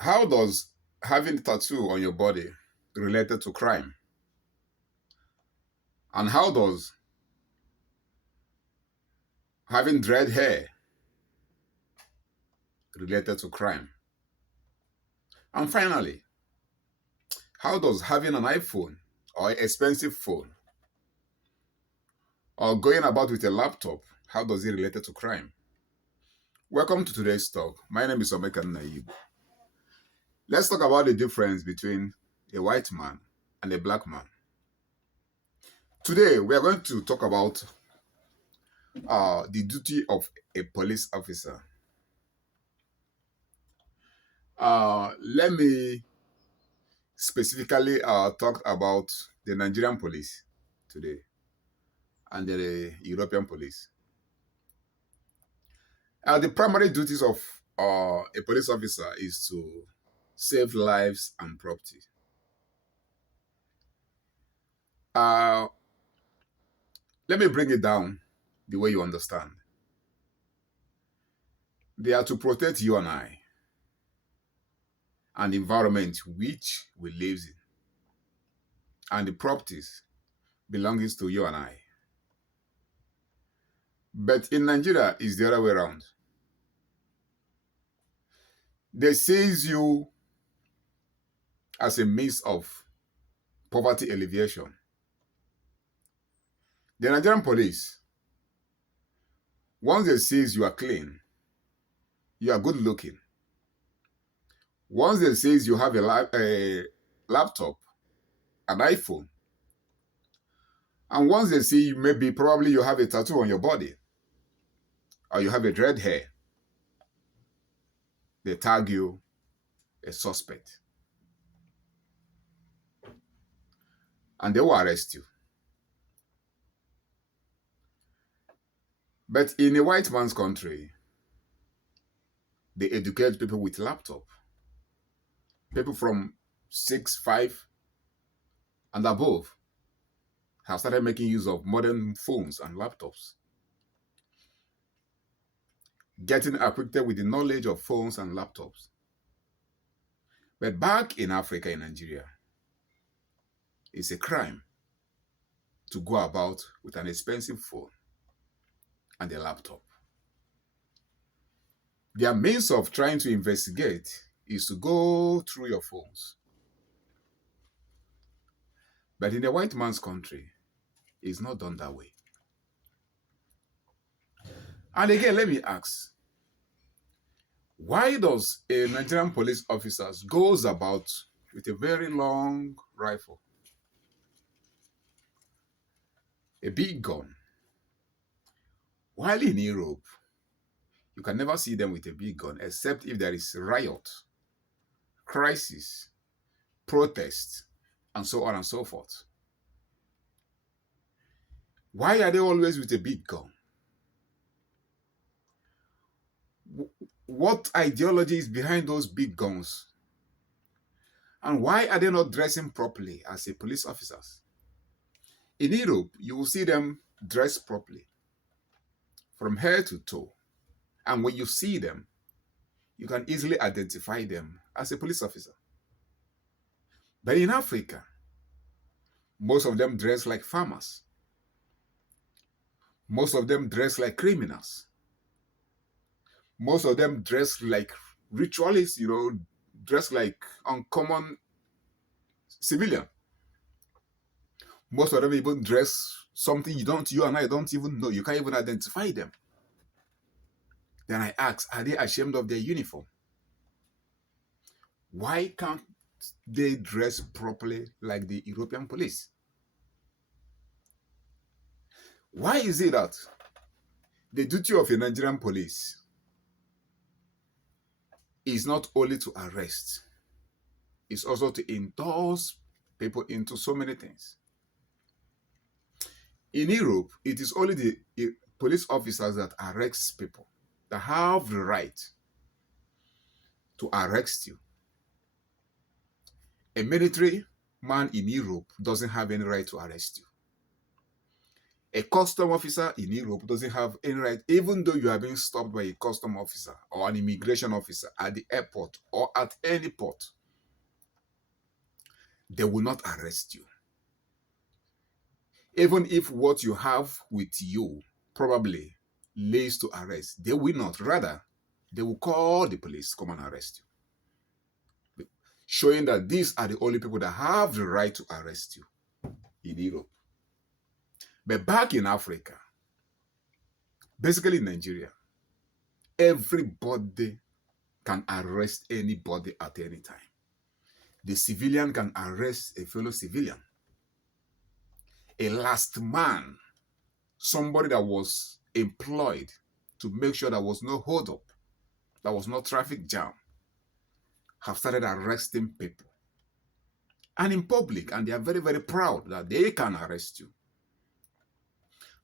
How does having a tattoo on your body related to crime? And how does having dread hair related to crime? And finally, how does having an iPhone or expensive phone or going about with a laptop, how does it relate to crime? Welcome to today's talk. My name is Omeka Naib. Let's talk about the difference between a white man and a black man. Today, we are going to talk about the duty of a police officer. Let me specifically talk about the Nigerian police today and the European police. The primary duties of a police officer is to save lives and property. Uh, Let me bring it down the way you understand. They are to protect you and I and the environment which we live in and the properties belonging to you and I. But in Nigeria, it's the other way around. They seize you as a means of poverty alleviation. The Nigerian police, once they seize you are clean, you are good looking. Once they seize you have a laptop, an iPhone, and once they see maybe probably you have a tattoo on your body or you have a dread hair, they tag you a suspect and they will arrest you. But in a white man's country, they educate people with laptop. People from 6'5" and above have started making use of modern phones and laptops, getting acquainted with the knowledge of phones and laptops. But back in Africa, in Nigeria, it's a crime to go about with an expensive phone and a laptop. Their means of trying to investigate is to go through your phones. But in a white man's country, it's not done that way. And again, let me ask, why does a Nigerian police officer goes about with a very long rifle, a big gun, while in Europe, you can never see them with a big gun except if there is riot, crisis, protest, and so on and so forth. Why are they always with a big gun? What ideology is behind those big guns? And why are they not dressing properly as a police officers? In Europe, you will see them dressed properly from head to toe. And when you see them, you can easily identify them as a police officer. But in Africa, most of them dress like farmers. Most of them dress like criminals. Most of them dress like ritualists, dress like uncommon civilian. Most of them even dress something you and I don't even know. You can't even identify them. Then I ask, are they ashamed of their uniform? Why can't they dress properly like the European police? Why is it that the duty of a Nigerian police is not only to arrest, it's also to endorse people into so many things? In Europe, it is only the police officers that arrest people, that have the right to arrest you. A military man in Europe doesn't have any right to arrest you. A custom officer in Europe doesn't have any right, even though you are being stopped by a custom officer or an immigration officer at the airport or at any port, they will not arrest you. Even if what you have with you probably leads to arrest, they will not. Rather, they will call the police to come and arrest you, showing that these are the only people that have the right to arrest you in Europe. But back in Africa, basically in Nigeria, everybody can arrest anybody at any time. The civilian can arrest a fellow civilian. A last man, somebody that was employed to make sure there was no hold up, there was no traffic jam, have started arresting people. And in public, and they are very, very proud that they can arrest you.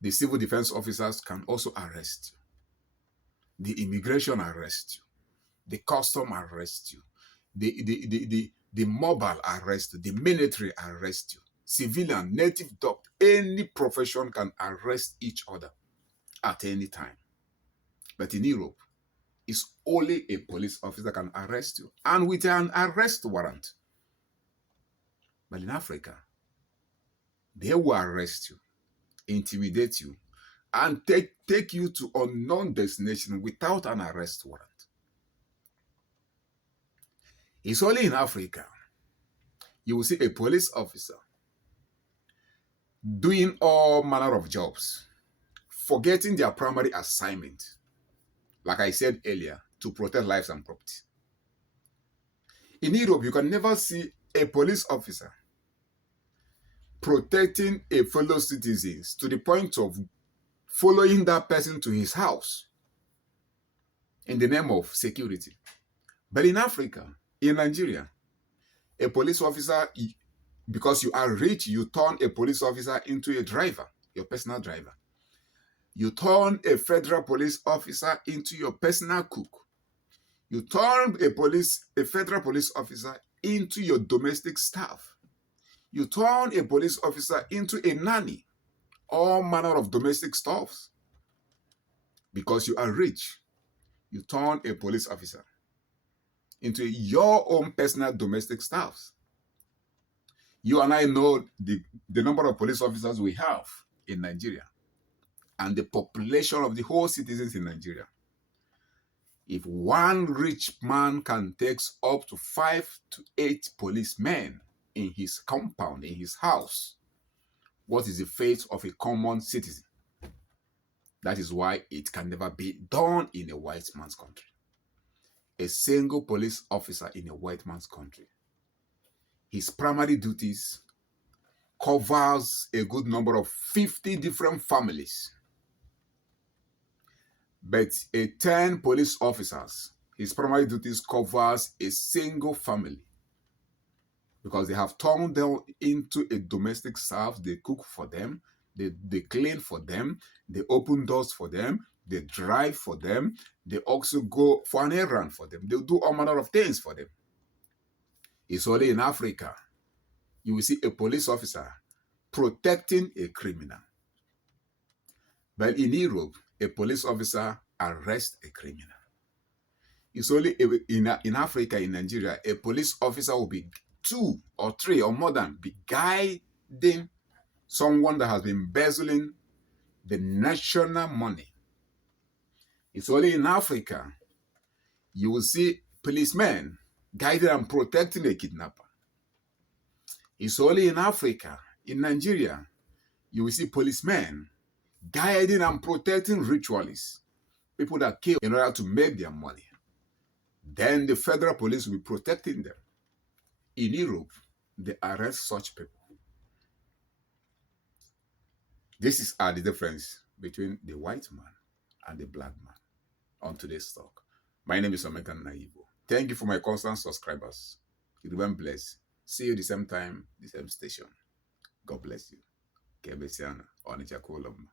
The civil defense officers can also arrest you. The immigration arrest you. The custom arrest you. The mobile arrest you. The military arrest you. Civilian, native doctor, any profession can arrest each other at any time. But in Europe, it's only a police officer can arrest you, and with an arrest warrant. But in Africa, they will arrest you, intimidate you, and take you to unknown destination without an arrest warrant. It's only in Africa you will see a police officer doing all manner of jobs, forgetting their primary assignment, like I said earlier, to protect lives and property. In Europe, you can never see a police officer protecting a fellow citizen to the point of following that person to his house in the name of security. But in Africa, in Nigeria, a police officer, because you are rich, you turn a police officer into a driver, your personal driver. You turn a federal police officer into your personal cook. You turn a federal police officer into your domestic staff. You turn a police officer into a nanny, all manner of domestic stuffs. Because you are rich, you turn a police officer into your own personal domestic staffs. You and I know the number of police officers we have in Nigeria and the population of the whole citizens in Nigeria. If one rich man can take up to 5 to 8 policemen in his compound, in his house, what is the fate of a common citizen? That is why it can never be done in a white man's country. A single police officer in a white man's country, his primary duties covers a good number of 50 different families. But a 10 police officers, his primary duties covers a single family, because they have turned them into a domestic staff. They cook for them, they clean for them, they open doors for them, they drive for them, they also go for an errand for them. They do all manner of things for them. It's only in Africa you will see a police officer protecting a criminal. But in Europe, a police officer arrests a criminal. It's only in Africa, in Nigeria, a police officer will be 2 or 3 or more than be guiding someone that has been embezzling the national money. It's only in Africa you will see policemen guiding and protecting a kidnapper. It's only in Africa, in Nigeria, you will see policemen guiding and protecting ritualists, people that kill in order to make their money. Then the federal police will be protecting them. In Europe, they arrest such people. This is the difference between the white man and the black man on today's talk. My name is Omega Naivo. Thank you for my constant subscribers. You remain blessed. See you the same time, the same station. God bless you. Kebesiana, Onicha Kolom.